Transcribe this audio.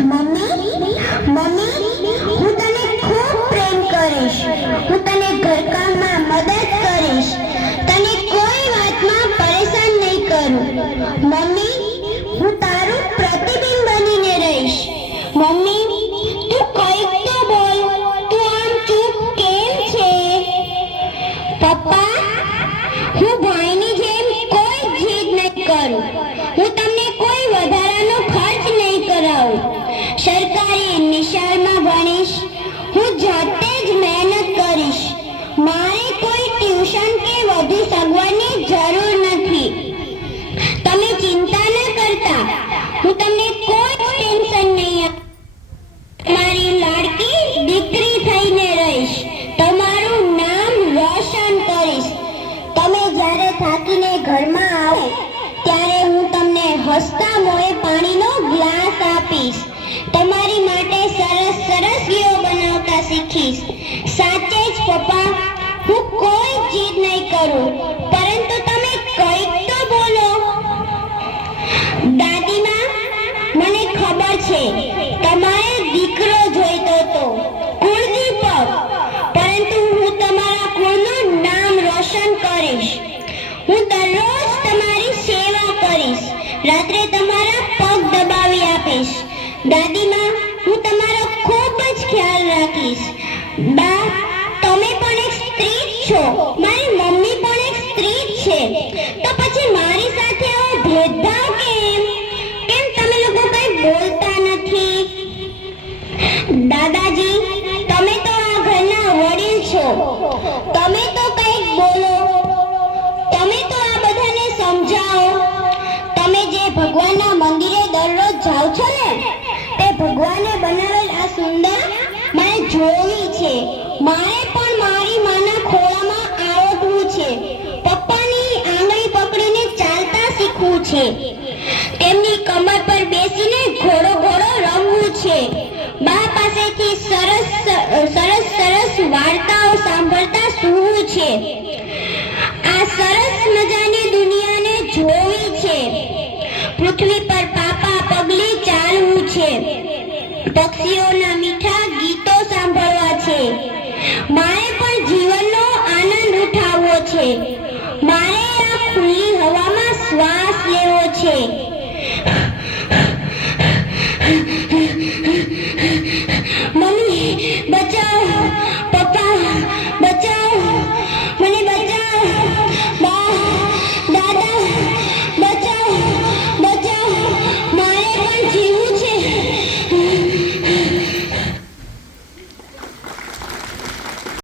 Mummy mummy હું તને ખૂબ પ્રેમ કરીશ. હું તને ઘરકામમાં મદદ કરીશ. તને કોઈ વાતમાં પરેશાન નહીં કરું. મમ્મી હું તારું પ્રતિબિંબ બનીને રહીશ. મમ્મી તું કંઈક તો બોલ. તું આમ ચૂપ કેમ છે? પપ્પા હું ભાઈની જેમ કોઈ જીદ નહીં કરું. હું તમને કોઈ વધારાનો ખર્ચ નહીં કરાવું. સરકારી નિશાળમાં ભણીશ. હું જાતે જ મહેનત કરીશ. મારે કોઈ ટ્યુશન કે વધુ સગવડની જરૂર નથી. તમે ચિંતા ન કરતા. હું તમને કોઈ ટેન્શન નહીં આપું. તમારી લાડકી દીકરી થઈને રહીશ. તમારું નામ રોશન કરીશ. તમે જ્યારે થાકીને ઘરમાં આવો ત્યારે હું તમને હસતા મોઢે પાણીનો ગ્લાસ આપીશ. તમારી માટે સરસ સરસીઓ બનાવતા શીખીશ. સાચે જ પપ્પા હું કોઈ જીદ નહીં કરું, પરંતુ તમે કંઈક તો બોલો. દાદીમા મને ખબર છે તમારે દીકરો જોઈતો હતો, કુળદીપક, પરંતુ હું તમારા કુળનું નામ રોશન કરીશ. હું દરરોજ તમારી સેવા કરીશ. રાત્રે તમારા પગ દબાવી આપીશ. દાદીમા હું તમારો ખૂબ જ ખ્યાલ રાખીશ. બા તમે પણ એક સ્ત્રી જ છો. મારી મમ્મી પણ એક સ્ત્રી જ છે. તો પછી મારી સાથે આવો ભેદભાવ કેમ? કેમ તમે લોકો કંઈ બોલતા નથી? દાદાજી તમે તો આ ઘરના વડીલ છો. તમે તો કંઈક બોલો. તમે તો આ બધાને સમજાવો. તમે જે ભગવાનના મંદિરે દરરોજ જાઓ છો ને, તે ભગવાને બનાવેલ આ સુંદર મારે જોવી છે. મારે પણ મારી માના ખોળામાં આવડવું છે. પપ્પાની આંગળી પકડીને ચાલતા શીખવું છે. તેમની કમર પર બેસીને ઘોડો ઘોડો રમવું છે. બા પાસેથી સરસ વાર્તાઓ સાંભળતા સૂવું છે. આ સરસ મજાની દુનિયાને જોવી છે. પૃથ્વી પર પાપા પગલી ચાલવું છે. પક્ષીઓના મીઠા ગીતો સાંભળવા છે. મારે પણ જીવનનો આનંદ ઉઠાવવો છે. મારે આ ખુલ્લી હવામાં શ્વાસ લેવો છે.